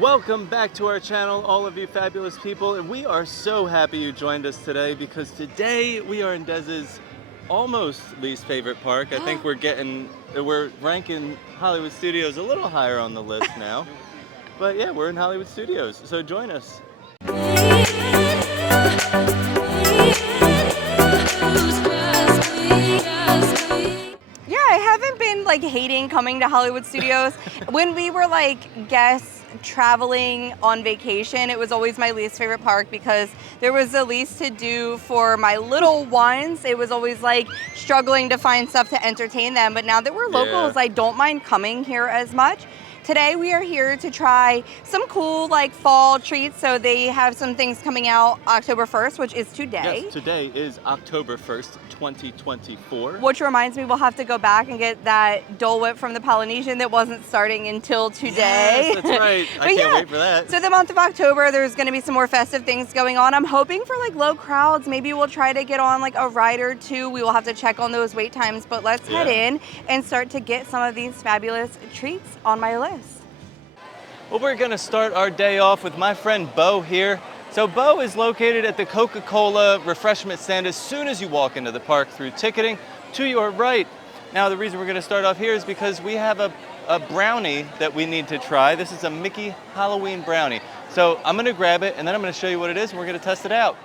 Welcome back to our channel, all of you fabulous people, and we are so happy you joined us today because today we are in Dez's almost least favorite park. I think we're ranking Hollywood Studios a little higher on the list now. But yeah, we're in Hollywood Studios, so join us. Yeah, I haven't been like hating coming to Hollywood Studios. When we were like guests traveling on vacation, it was always my least favorite park because there was the least to do for my little ones. It was always like struggling to find stuff to entertain them. But now that we're locals, I don't mind coming here as much. Today we are here to try some cool like fall treats. So they have some things coming out October 1st, which is today. Yes, today is October 1st, 2024. Which reminds me, we'll have to go back and get that Dole Whip from the Polynesian that wasn't starting until today. Yes, that's right. I can't wait for that. So the month of October, there's going to be some more festive things going on. I'm hoping for like low crowds. Maybe we'll try to get on like a ride or two. We will have to check on those wait times, but let's head in and start to get some of these fabulous treats on my list. Well, we're gonna start our day off with my friend Bo here. So Bo is located at the Coca-Cola refreshment stand as soon as you walk into the park through ticketing to your right. Now the reason we're gonna start off here is because we have a brownie that we need to try. This is a Mickey Halloween brownie. So I'm gonna grab it and then I'm gonna show you what it is and we're gonna test it out.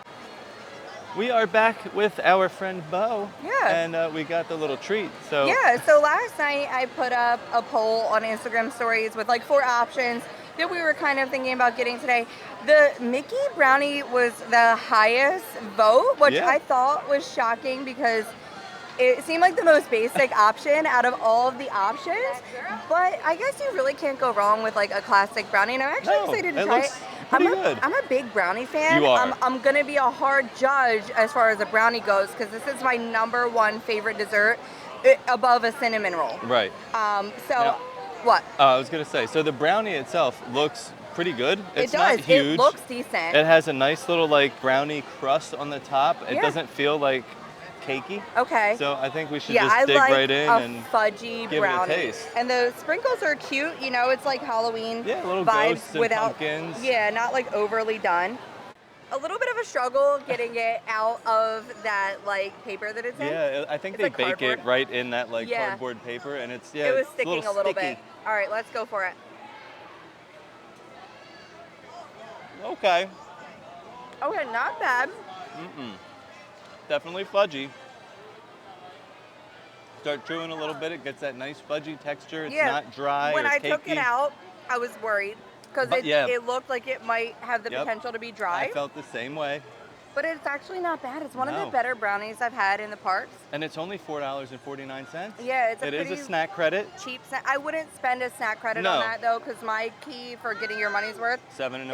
We are back with our friend Bo. Yeah. And we got the little treat. So so last night I put up a poll on Instagram stories with like 4 options that we were kind of thinking about getting today. The Mickey brownie was the highest vote, which I thought was shocking because it seemed like the most basic option out of all of the options. But I guess you really can't go wrong with like a classic brownie. And I'm actually excited to try it. I'm a big brownie fan. You are. I'm going to be a hard judge as far as a brownie goes because this is my #1 favorite dessert above a cinnamon roll. Right. What? I was going to say, so the brownie itself looks pretty good. It's not huge. It looks decent. It has a nice little like brownie crust on the top. It doesn't feel like cakey. Okay. So I think we should just dig right in and fudgy give brownie. it a taste. And the sprinkles are cute. You know, it's like Halloween little vibes ghosts and without pumpkins. Yeah, not like overly done. A little bit of a struggle getting it out of that like paper that it's in. Yeah, I think they like bake cardboard. it right in that like cardboard paper, and it's It was sticking a little sticky. bit. All right, let's go for it. Okay. Okay, not bad. Definitely fudgy. Start chewing a little bit, it gets that nice fudgy texture. It's not dry When or I cakey. took it out, I was worried because it looked like it might have the potential to be dry. I felt the same way. But it's actually not bad. It's one of the better brownies I've had in the parks. And it's only $4.49. Yeah, it is a snack credit. Cheap snack. I wouldn't spend a snack credit on that though, because my key for getting your money's worth 7 and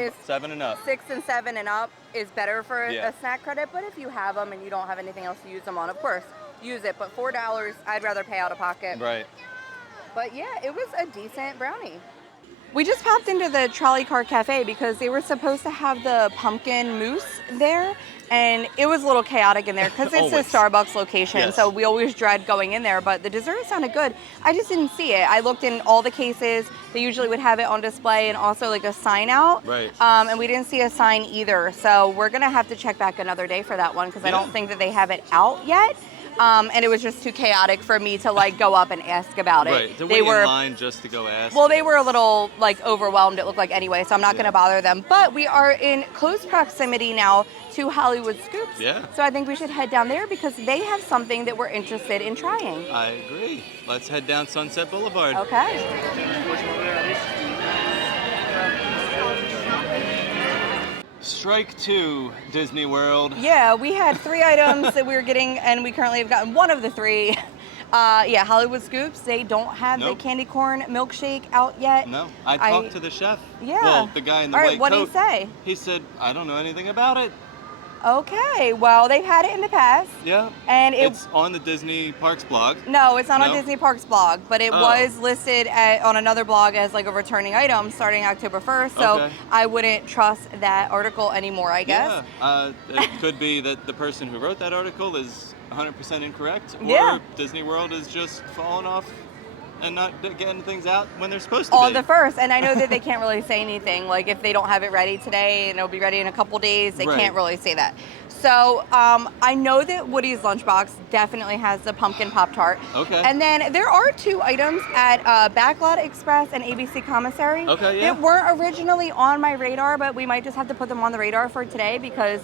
up. 6 and 7 and up is better for a snack credit. But if you have them and you don't have anything else to use them on, of course, use it. But $4, I'd rather pay out of pocket. Right. But yeah, it was a decent brownie. We just popped into the Trolley Car Cafe because they were supposed to have the pumpkin mousse there, and it was a little chaotic in there because it's a Starbucks location, so we always dread going in there, but the dessert sounded good. I just didn't see it. I looked in all the cases. They usually would have it on display and also like a sign out, and we didn't see a sign either, so we're going to have to check back another day for that one because I don't think that they have it out yet. And it was just too chaotic for me to like go up and ask about it. Right, to wait in line just to go ask. Well, they were a little like overwhelmed, it looked like anyway, so I'm not going to bother them. But we are in close proximity now to Hollywood Scoops. Yeah. So I think we should head down there because they have something that we're interested in trying. I agree. Let's head down Sunset Boulevard. Okay. Strike 2, Disney World. Yeah, we had 3 items that we were getting, and we currently have gotten one of the 3. Hollywood Scoops, they don't have the candy corn milkshake out yet. No, I talked to the chef. Yeah. Well, the guy in the white coat. What did he say? He said, I don't know anything about it. Okay, well, they've had it in the past. Yeah. And it's on the Disney Parks blog. No, it's not on Disney Parks blog, but it was listed on another blog as like a returning item starting October 1st. So I wouldn't trust that article anymore, I guess. Yeah. It could be that the person who wrote that article is 100% incorrect, or Disney World is just falling off and not getting things out when they're supposed to On be. the first, and I know that they can't really say anything. Like if they don't have it ready today and it'll be ready in a couple days, they Right. can't really say that. So I know that Woody's Lunchbox definitely has the pumpkin Pop-Tart. Okay. And then there are 2 items at Backlot Express and ABC Commissary Okay, yeah. that weren't originally on my radar, but we might just have to put them on the radar for today because,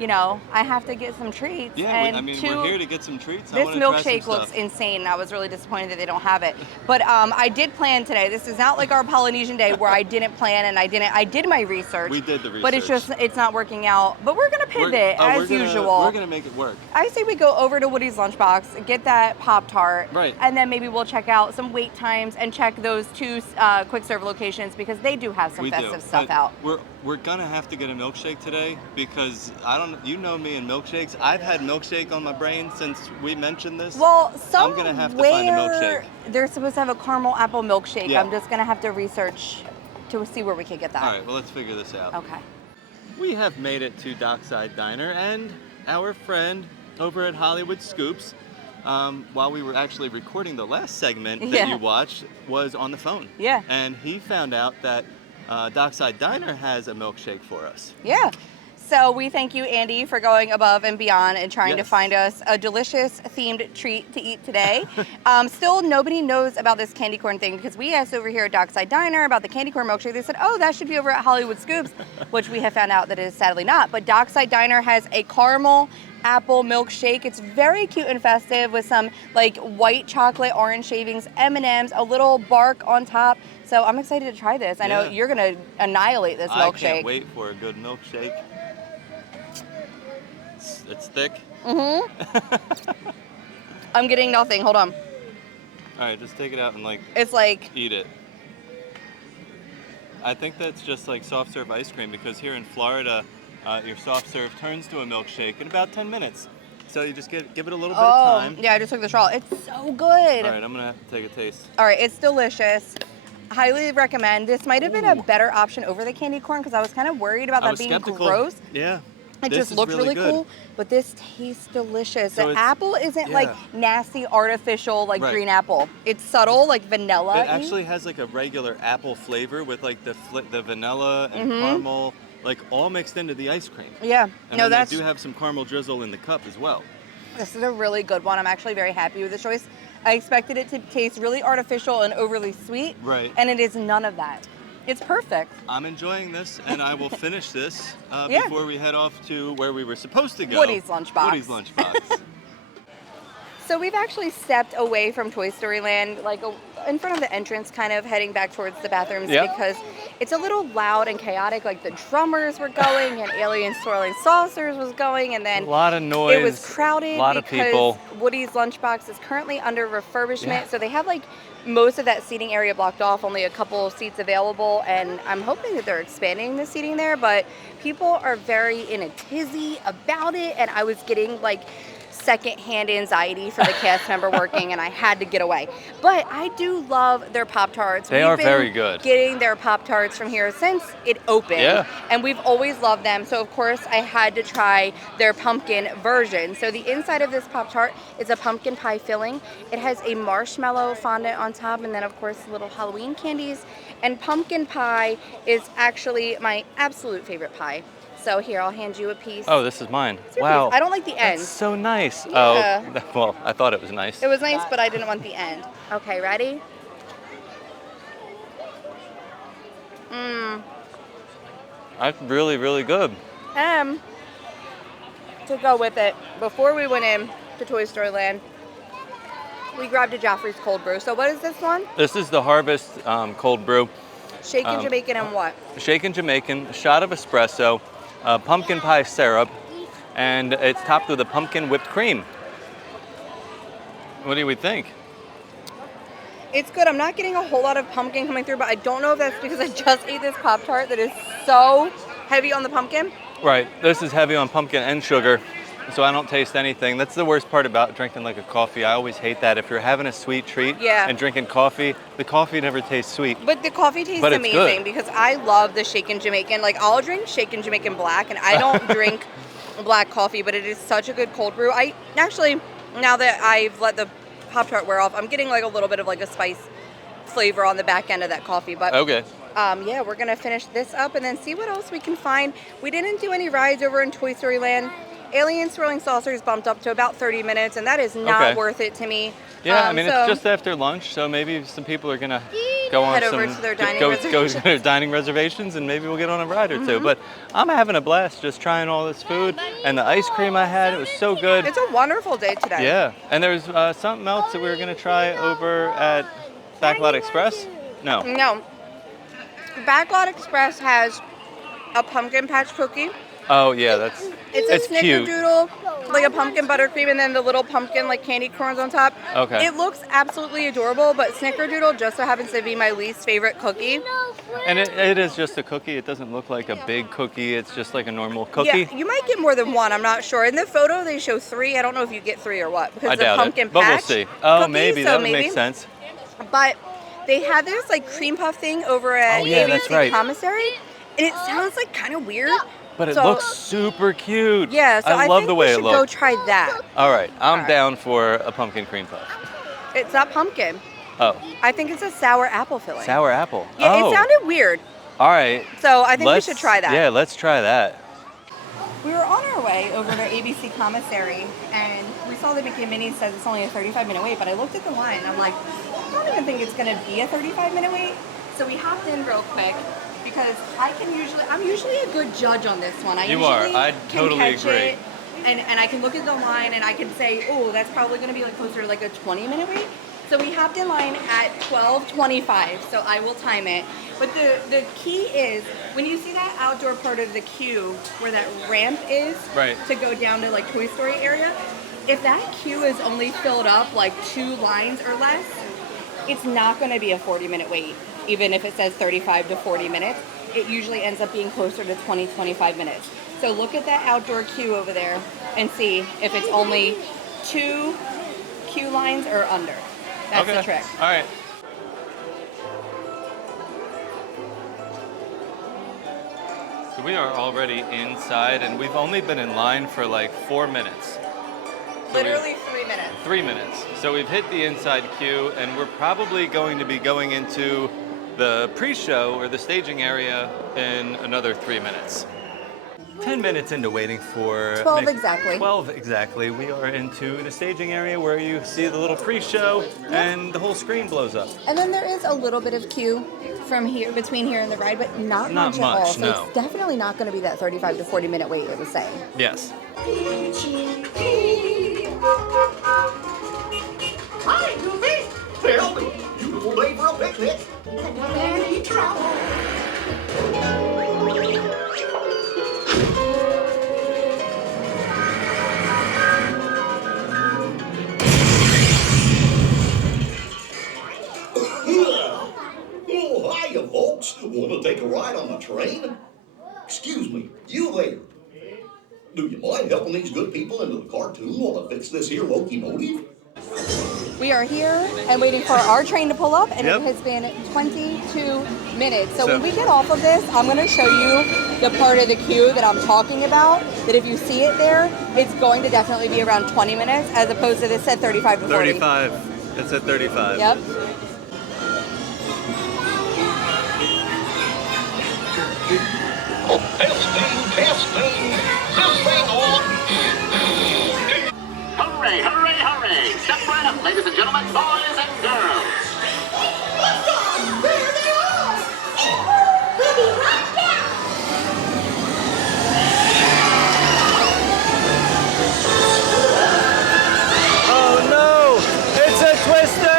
you know, I have to get some treats. Yeah, and I mean, 2, we're here to get some treats. I this wanna try some milkshake looks stuff. insane. I was really disappointed that they don't have it. But I did plan today. This is not like our Polynesian day where I didn't plan and I did my research. We did the research. But it's not working out. But we're gonna pivot as usual. We're gonna make it work. I say we go over to Woody's Lunchbox, get that Pop-Tart, Right. and then maybe we'll check out some wait times and check those 2 quick serve locations because they do have some We festive do. stuff But out. We're gonna have to get a milkshake today because you know me and milkshakes. I've had milkshake on my brain since we mentioned this. Well, I'm gonna have to find a milkshake. they're supposed to have a caramel apple milkshake. Yeah. I'm just gonna have to research to see where we could get that. All right, well, let's figure this out. Okay. We have made it to Dockside Diner, and our friend over at Hollywood Scoops, while we were actually recording the last segment that Yeah. you watched, was on the phone. Yeah. And he found out that Dockside Diner has a milkshake for us. Yeah. So we thank you, Andy, for going above and beyond and trying to Yes. find us a delicious themed treat to eat today. Still, nobody knows about this candy corn thing because we asked over here at Dockside Diner about the candy corn milkshake. They said, oh, that should be over at Hollywood Scoops, which we have found out that it is sadly not. But Dockside Diner has a caramel apple milkshake. It's very cute and festive with some like white chocolate, orange shavings, M&Ms, a little bark on top. So I'm excited to try this. I know Yeah. you're going to annihilate this I milkshake. can't wait for a good milkshake. It's thick. Mm-hmm. I'm getting nothing. Hold on. All right, just take it out and like It's like, eat it. I think that's just like soft serve ice cream because here in Florida, your soft serve turns to a milkshake in about 10 minutes. So you just give it a little bit of time. yeah, I just took the straw. It's so good. All right, I'm gonna have to take a taste. All right, it's delicious. Highly recommend. This might have been a Ooh. better option over the candy corn because I was kind of worried about I that was being skeptical. gross. Yeah. It This just is looked really good. cool, but this tastes delicious. So The it's- apple isn't like yeah. nasty, artificial, like Right. green apple. It's subtle, like vanilla. It actually has like a regular apple flavor with like the vanilla and Mhm. caramel, like all mixed into the ice cream. Yeah. And No, then that's they do have some caramel drizzle in the cup as well. This is a really good one. I'm actually very happy with the choice. I expected it to taste really artificial and overly sweet, Right. and it is none of that. It's perfect. I'm enjoying this, and I will finish this Yeah. before we head off to where we were supposed to go. Woody's Lunchbox. Woody's Lunchbox. So we've actually stepped away from Toy Story Land, like in front of the entrance, kind of heading back towards the bathrooms Yep. because it's a little loud and chaotic. Like the drummers were going, and Alien Swirling Saucers was going, and then A lot of noise. it was crowded A lot of because people. Woody's Lunchbox is currently under refurbishment, Yeah. so they have like most of that seating area blocked off, only a couple seats available, and I'm hoping that they're expanding the seating there, but people are very in a tizzy about it, and I was getting like secondhand anxiety for the cast member working, and I had to get away. But I do love their Pop-Tarts. They are very good. Getting their Pop-Tarts from here since it opened. Yeah. And we've always loved them. So of course I had to try their pumpkin version. So the inside of this Pop-Tart is a pumpkin pie filling. It has a marshmallow fondant on top, and then of course little Halloween candies. And pumpkin pie is actually my absolute favorite pie. So here, I'll hand you a piece. Oh, this is mine. It's your Wow. piece. I don't like the end. That's so nice. Yeah. Oh, well, I thought it was nice. It was nice, but I didn't want the end. Okay, ready? Mmm. That's really, really good. To go with it, before we went in to Toy Story Land, we grabbed a Joffrey's cold brew. So what is this one? This is the Harvest Cold Brew. Shaken Jamaican and what? Shaken Jamaican, a shot of espresso, pumpkin pie syrup, and it's topped with a pumpkin whipped cream. What do we think? It's good. I'm not getting a whole lot of pumpkin coming through, but I don't know if that's because I just ate this Pop-Tart that is so heavy on the pumpkin. Right, this is heavy on pumpkin and sugar, so I don't taste anything. That's the worst part about drinking like a coffee. I always hate that. If you're having a sweet treat Yeah. and drinking coffee, the coffee never tastes sweet. But the coffee tastes But it's amazing good. because I love the Shaken Jamaican. Like, I'll drink Shaken Jamaican black, and I don't drink black coffee, but it is such a good cold brew. I actually, now that I've let the Pop-Tart wear off, I'm getting like a little bit of like a spice flavor on the back end of that coffee. But Okay. yeah, we're gonna finish this up and then see what else we can find. We didn't do any rides over in Toy Story Land. Alien Swirling Saucers bumped up to about 30 minutes, and that is not worth it to me. Yeah, I mean, it's just after lunch, so maybe some people are gonna go on head over to their dining go reservations. to their dining reservations, and maybe we'll get on a ride or two. But I'm having a blast just trying all this food, and the ice cream I had, it was so good. It's a wonderful day today. Yeah, and there's something else that we were gonna try over at Backlot Express. No. No. Backlot Express has a pumpkin patch cookie. Oh yeah, It's a cute. snickerdoodle, like a pumpkin buttercream, and then the little pumpkin like candy corns on top. Okay. It looks absolutely adorable, but snickerdoodle just so happens to be my least favorite cookie. And it is just a cookie. It doesn't look like a big cookie. It's just like a normal cookie. Yeah, you might get more than one. I'm not sure. In the photo, they show 3. I don't know if you get 3 or what because I doubt the pumpkin it, but we'll patch see. Oh, cookie, maybe so that would make sense. But they had this like cream puff thing over at that's ABC right. Commissary, and it sounds like kind of weird. But it looks super cute. Yeah, so I love think the way we it should looks. go try that. All right, I'm right. down for a pumpkin cream puff. It's not pumpkin. Oh, I think it's a sour apple filling. sour apple. Yeah, oh. it sounded weird. All right. So I think we should try that. Yeah, let's try that. We were on our way over to ABC Commissary, and we saw the Mickey and Minnie says it's only a 35-minute wait, but I looked at the line, and I'm like, I don't even think it's going to be a 35-minute wait. So we hopped in real quick, because I'm usually a good judge on this one. I totally can catch agree. it, and I can look at the line, and I can say, oh, that's probably going to be like closer to like a 20-minute wait. So we hopped in line at 12:25, so I will time it. But the key is, when you see that outdoor part of the queue where that ramp is to go down to like Toy Story area, if that queue is only filled up like 2 lines or less, it's not going to be a 40-minute wait. Even if it says 35 to 40 minutes, it usually ends up being closer to 20-25 minutes. So look at that outdoor queue over there and see if it's only 2 queue lines or under. That's the trick. All right. So we are already inside, and we've only been in line for like 4 minutes. Literally 3 minutes. 3 minutes. So we've hit the inside queue, and we're probably going to be going into the pre-show or the staging area in another 3 minutes. 10 minutes into waiting for 12 exactly. 12 exactly. We are into the staging area where you see the little pre-show and the whole screen blows up. And then there is a little bit of queue from here, between here and the ride, but not much at all. So no. it's definitely not going to be that 35 to 40 minute wait it was saying. Yes. Hi, Goofy! Tell me, beautiful day for a picnic. Any trouble? Oh, hiya, folks. Want to take a ride on the train? Excuse me, you there. Do you mind helping these good people into the cartoon while I fix this here locomotive? We are here and waiting for our train to pull up, and Yep. it has been 22 minutes. So when we get off of this, I'm going to show you the part of the queue that I'm talking about, that if you see it there, it's going to definitely be around 20 minutes, as opposed to this said 35 to 40. 35. It's at 35. Yep. Testing, this thing on. Hooray, hooray, hooray! Step right up, ladies and gentlemen, boys and girls. There they are! We'll be right down! Oh no! It's a twister!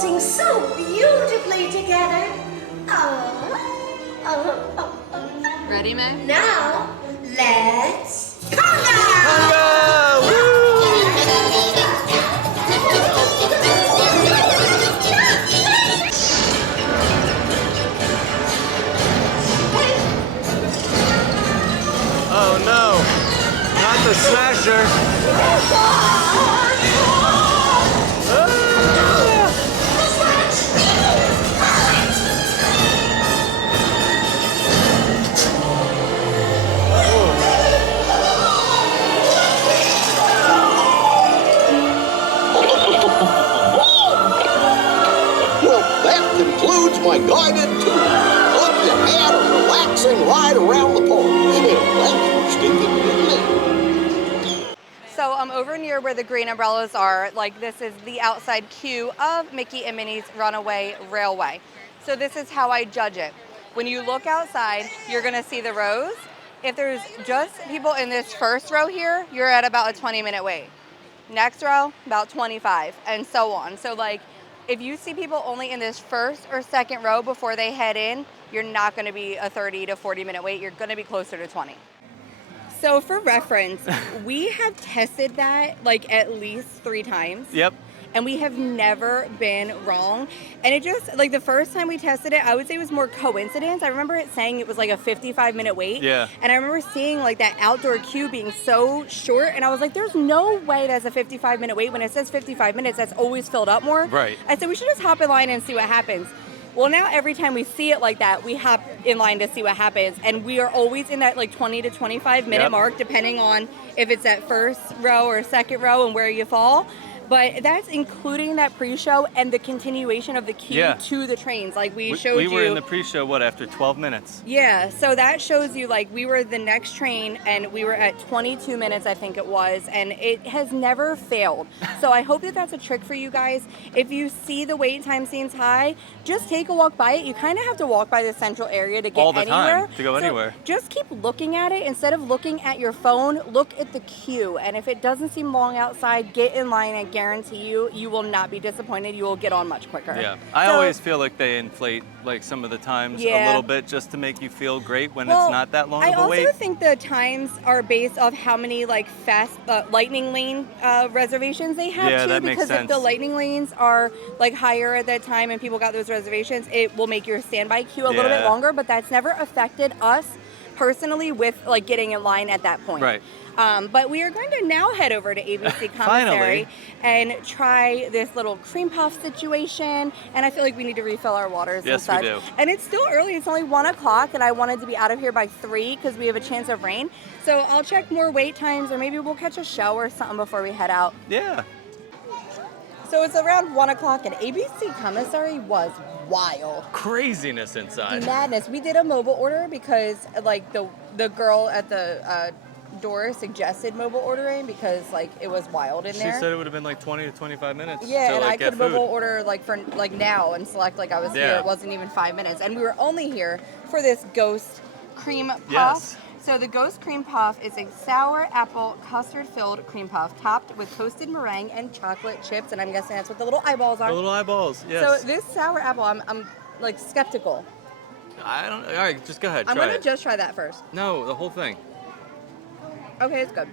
waltzing so beautifully together. Ready, Meg? Now, let's conga! Oh no, not the smasher. Well, that concludes my guided tour. Hope you had a relaxing ride around the park. And thanks for sticking with me. So I'm over near where the green umbrellas are. Like, this is the outside queue of Mickey and Minnie's Runaway Railway. So this is how I judge it. When you look outside, you're gonna see the rows. If there's just people in this first row here, you're at about a 20-minute wait. Next row, about 25, and so on. So like, if you see people only in this first or second row before they head in, you're not gonna be a 30 to 40-minute wait, you're gonna be closer to 20. So for reference, we have tested that like at least 3 times. Yep. And we have never been wrong. And it just, like the first time we tested it, I would say it was more coincidence. I remember it saying it was like a 55-minute wait. Yeah. And I remember seeing like that outdoor queue being so short. And I was like, there's no way that's a 55-minute wait. When it says 55 minutes, that's always filled up more. Right. I said, we should just hop in line and see what happens. Well, now every time we see it like that, we hop in line to see what happens. And we are always in that like 20 to 25-minute mark, depending on if it's at first row or second row and where you fall. But that's including that pre-show and the continuation of the queue to the trains. Like we showed you. We were in the pre-show, what, after 12 minutes? Yeah, so that shows you like we were the next train and we were at 22 minutes, I think it was, and it has never failed. So I hope that that's a trick for you guys. If you see the wait time seems high, just take a walk by it. You kind of have to walk by the central area to get all the anywhere. time to go anywhere. Just keep looking at it. Instead of looking at your phone, look at the queue. And if it doesn't seem long outside, get in line and guarantee you will not be disappointed. You will get on much quicker. Yeah, I always feel like they inflate like some of the times a little bit just to make you feel great when it's not that long of a wait. I also think the times are based off how many like fast lightning lane reservations they have too. That because makes sense. if the lightning lanes are like higher at that time and people got those reservations, it will make your standby queue a little bit longer. But that's never affected us personally with like getting in line at that point. Right. But we are going to now head over to ABC Commissary and try this little cream puff situation. And I feel like we need to refill our waters and such. Yes, we do. And it's still early. It's only 1 o'clock, and I wanted to be out of here by 3 because we have a chance of rain. So I'll check more wait times, or maybe we'll catch a show or something before we head out. Yeah. So it's around 1 o'clock, and ABC Commissary was wild. Craziness inside. Madness. We did a mobile order because like the girl at the door suggested mobile ordering because like it was wild in there. She said it would have been like 20 to 25 minutes. Yeah, to, and like, I get could food. mobile order like for like now and select like I was here. It wasn't even 5 minutes, and we were only here for this ghost cream puff. Yes. So the ghost cream puff is a sour apple custard filled cream puff topped with toasted meringue and chocolate chips, and I'm guessing that's what the little eyeballs are. The little eyeballs. Yes. So this sour apple, I'm like skeptical. I don't. All right, just go ahead. I'm try gonna it. just try that first. No, the whole thing. Okay, it's good.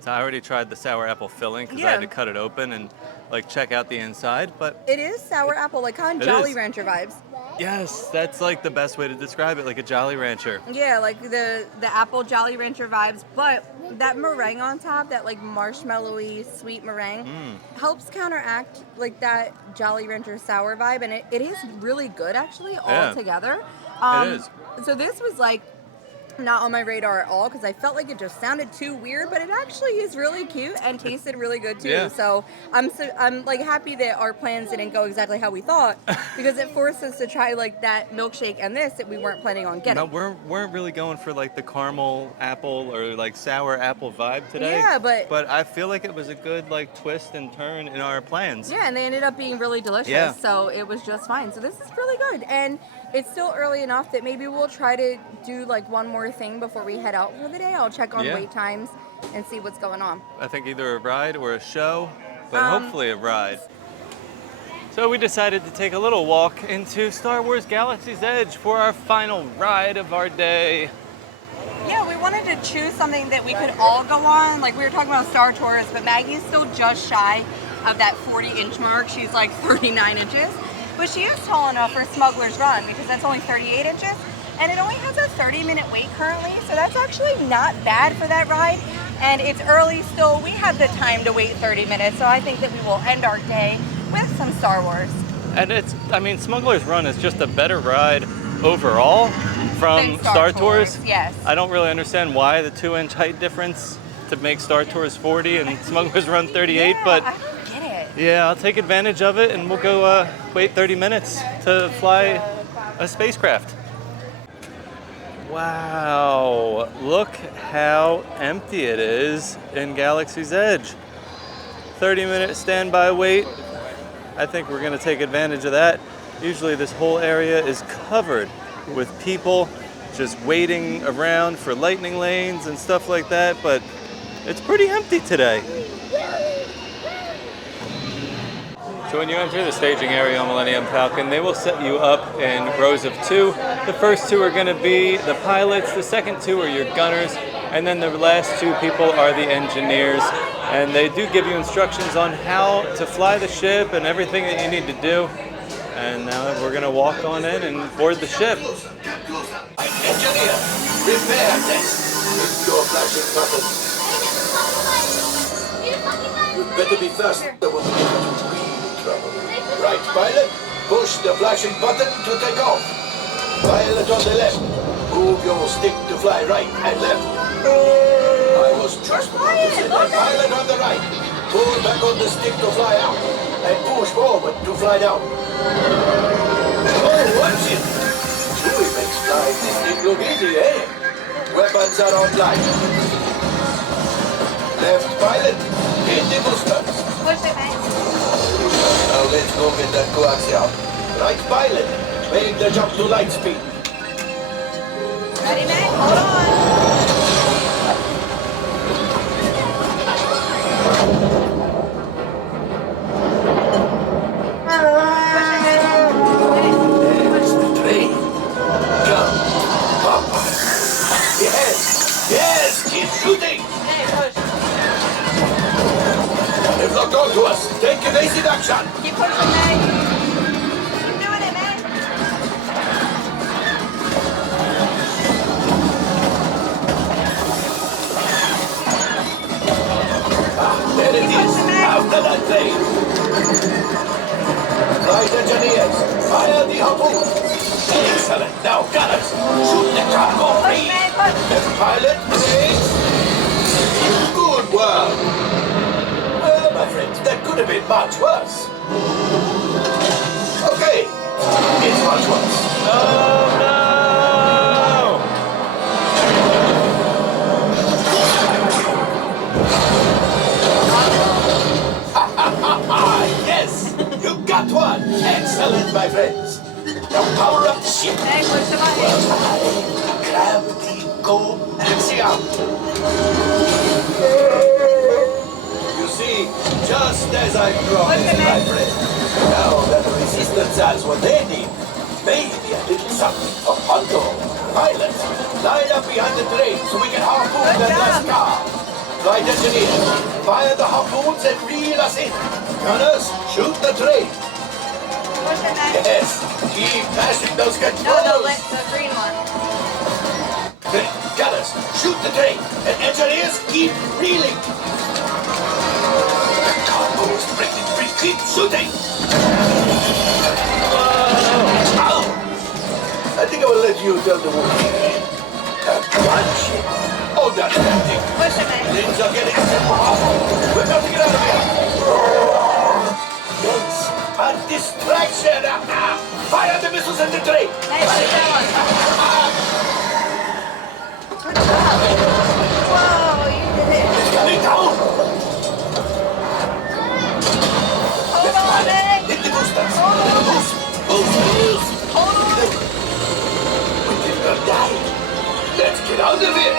So I already tried the sour apple filling because I had to cut it open and like check out the inside, but It is sour apple, like kind of It Jolly is. Rancher vibes. yes, that's like the best way to describe it, like a Jolly Rancher. Yeah, like the apple Jolly Rancher vibes, but that meringue on top, that like marshmallowy sweet meringue, helps counteract like that Jolly Rancher sour vibe, and it is really good actually all together. It is. So this was like not on my radar at all because I felt like it just sounded too weird, but it actually is really cute and tasted really good too. Yeah. So I'm like happy that our plans didn't go exactly how we thought because it forced us to try like that milkshake and this that we weren't planning on getting. No, weren't really going for like the caramel apple or like sour apple vibe today. Yeah, but I feel like it was a good like twist and turn in our plans. yeah, and they ended up being really delicious. Yeah. So it was just fine. So this is really good, and it's still early enough that maybe we'll try to do like one more thing before we head out for the day. I'll check on wait times and see what's going on. I think either a ride or a show, but hopefully a ride. So we decided to take a little walk into Star Wars Galaxy's Edge for our final ride of our day. Yeah, we wanted to choose something that we could all go on. Like we were talking about Star Tours, but Maggie's still just shy of that 40-inch mark. She's like 39 inches. But she is tall enough for Smuggler's Run because that's only 38 inches. And it only has a 30-minute wait currently, so that's actually not bad for that ride. And it's early still. We have the time to wait 30 minutes, so I think that we will end our day with some Star Wars. And I mean, Smuggler's Run is just a better ride overall from Star Tours. Yes. I don't really understand why the 2-inch height difference to make Star Tours 40 and Smuggler's Run 38, Yeah, but I don't get it. yeah, I'll take advantage of it and we'll go wait 30 minutes to fly a spacecraft. Wow, look how empty it is in Galaxy's Edge. 30-minute standby wait. I think we're gonna take advantage of that. Usually this whole area is covered with people just waiting around for lightning lanes and stuff like that, but it's pretty empty today. So when you enter the staging area on Millennium Falcon, they will set you up in rows of 2. The first 2 are going to be the pilots, the second 2 are your gunners, and then the last 2 people are the engineers. And they do give you instructions on how to fly the ship and everything that you need to do. And now we're going to walk on in and board the ship. Engineer, repair this. Hit your flashing button. You better be fast. I want to get into real trouble. Right, pilot? Push the flashing button to take off. Pilot on the left. Move your stick to fly right and left. I was just about to say that. Pilot on the right. Pull back on the stick to fly out. And push forward to fly down. Oh, watch it. Chewie makes flying this thing look easy, eh? Weapons are online. Left pilot, hit the boosters. Push it, man. Now let's go get that coaxial. Right pilot, make the jump to light speed. Ready, man? Hold on. There's the train. Jump. Up. Yes. Yes. Keep shooting. Hey, push. They've locked on to us. Take evasive action. Keep pushing, man. Keep doing it, man. There it is. After that train. Flight engineers, fire the harpoon. Excellent. Now, gunners, shoot the cargo Push, free. man, push. Left pilot, please. Good work. Well, my friends, that could have been much worse. Okay, it's much worse. Oh no! Yes, you got one. Excellent, my friends. Now power up the ship. Hey, push the button. Gravity, go, axiom. You see, just as I promised, my friend. Now that the resistance has what they need, maybe a little something for Hondo. Pilot, line up behind the train so we can harpoon Good that last job. car. Flight engineer, fire the harpoons and reel us in. Gunners, shoot the train. Push it, man. Yes, keep passing those controls. No, the green one. Gunners, shoot the train, and engineers keep reeling. The cargo is breaking free. Keep shooting. Ow! I think I will let you tell the woman. One ship. Oh, that's empty. Push it, man. Things are getting super hot. We're got to get out of here. Yes, a distraction. Fire the missiles at the train. Hey, push that one. Good job. Whoa, you did it. It's coming down. Hold on, man. Hit the boosters. Hold on. Boost. Hold on. We did not die. Let's get out of here.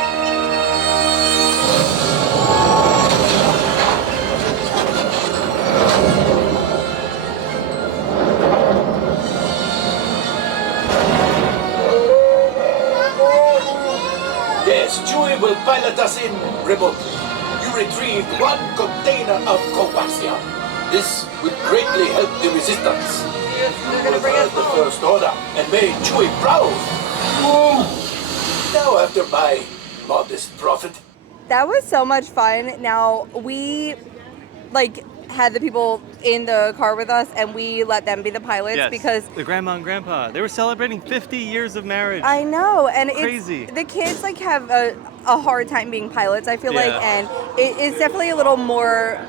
pilot us in remotely. You retrieved 1 container of coaxium. This will greatly help the resistance. They're gonna bring us The home. first order and made Chewie proud. Now after my modest profit. That was so much fun. Now we like had the people in the car with us and we let them be the pilots Yes, because the grandma and grandpa, they were celebrating 50 years of marriage. I know, and Crazy. the kids like have a hard time being pilots, I feel like, Yeah. and it's definitely a little more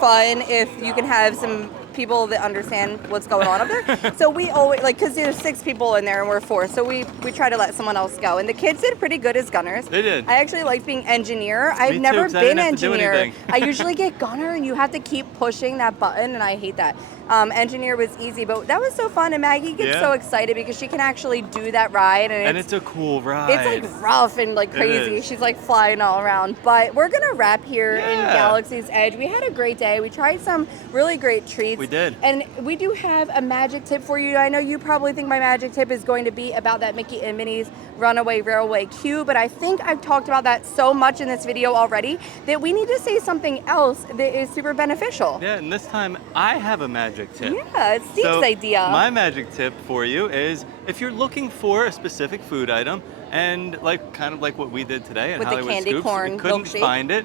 fun if you can have some people that understand what's going on up there. So we always like, because there's 6 people in there and we're 4, so we try to let someone else go, and the kids did pretty good as gunners. They did. I actually liked being engineer. I've Me too, never 'cause I been didn't have to do engineer. anything. I usually get gunner and you have to keep pushing that button, and I hate that. Engineer was easy, but that was so fun, and Maggie gets Yeah. so excited because she can actually do that ride, And it's a cool ride. it's like rough and like It crazy. is. She's like flying all around. But we're gonna wrap here in Yeah. Galaxy's Edge. We had a great day. We tried some really great treats. We did. And we do have a magic tip for you. I know you probably think my magic tip is going to be about that Mickey and Minnie's Runaway Railway queue, but I think I've talked about that so much in this video already that we need to say something else that is super beneficial. Yeah, and this time I have a magic tip. Yeah, it's Steve's So, idea. My magic tip for you is if you're looking for a specific food item and like kind of like what we did today at With the Hollywood candy Scoops, corn we couldn't milkshake. find it,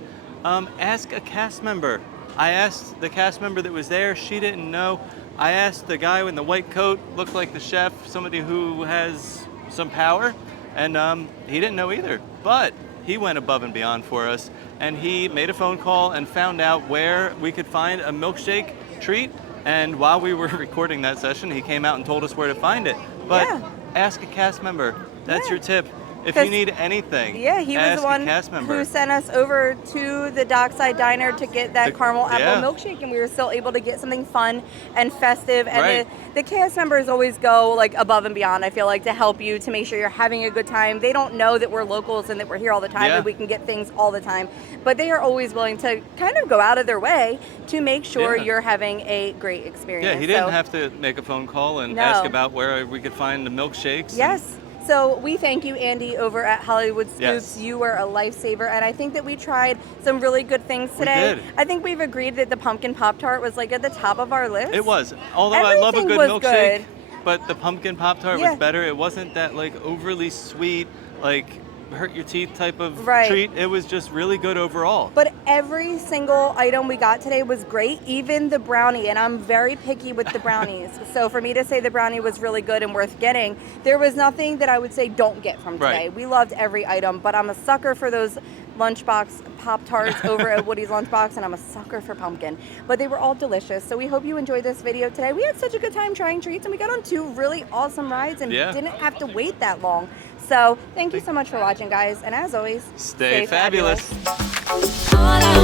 ask a cast member. I asked the cast member that was there, she didn't know. I asked the guy in the white coat, looked like the chef, somebody who has some power, and he didn't know either. But he went above and beyond for us, and he made a phone call and found out where we could find a milkshake treat. And while we were recording that session, he came out and told us where to find it. But Yeah. ask a cast member. That's Yeah. your tip. If 'Cause- you need anything, Yeah, he was ask the one a cast member. who sent us over to the Dockside Diner to get that The- caramel apple yeah. milkshake, and we were still able to get something fun and festive. And Right. the cast members always go like above and beyond, I feel like, to help you, to make sure you're having a good time. They don't know that we're locals and that we're here all the time Yeah. and we can get things all the time, but they are always willing to kind of go out of their way to make sure Yeah. you're having a great experience. Yeah, he didn't So- have to make a phone call and No. ask about where we could find the milkshakes. Yes. So we thank you, Andy, over at Hollywood Scoops. Yes. You were a lifesaver, and I think that we tried some really good things We today. did. I think we've agreed that the pumpkin Pop-Tart was like at the top of our list. It was. Although I love a Everything good was milkshake, good. but the pumpkin Pop-Tart Yeah. was better. It wasn't that like overly sweet, like hurt your teeth type of Right. treat. It was just really good overall. But every single item we got today was great, even the brownie, and I'm very picky with the brownies. So for me to say the brownie was really good and worth getting, there was nothing that I would say don't get from today. Right. We loved every item, but I'm a sucker for those lunchbox Pop-Tarts over at Woody's Lunchbox, and I'm a sucker for pumpkin. But they were all delicious, so we hope you enjoyed this video today. We had such a good time trying treats, and we got on 2 really awesome rides and Yeah. didn't have to wait that long. So thank you so much for watching, guys, and as always, Stay fabulous. fabulous. All I